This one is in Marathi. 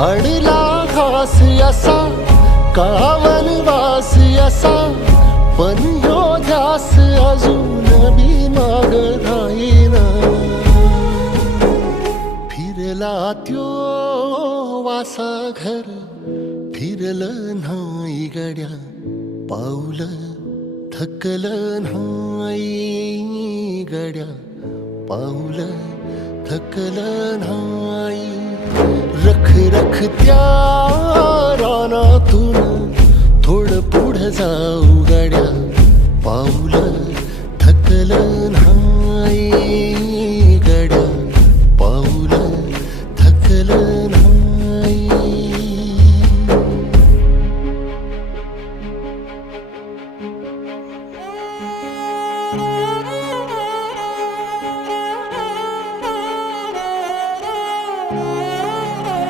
अडला घास असा काळा वनवास असा, पण ह्यो ध्यास अजून बी माग राहीना. फिरला त्यो वासा घर, फिरलं नाही गड्या पाऊल, थकलं नाही गड्या पाऊल, थकलं नाही. रख रख त्या रानातून थोडं पुढं जाऊ गड्या पाऊल,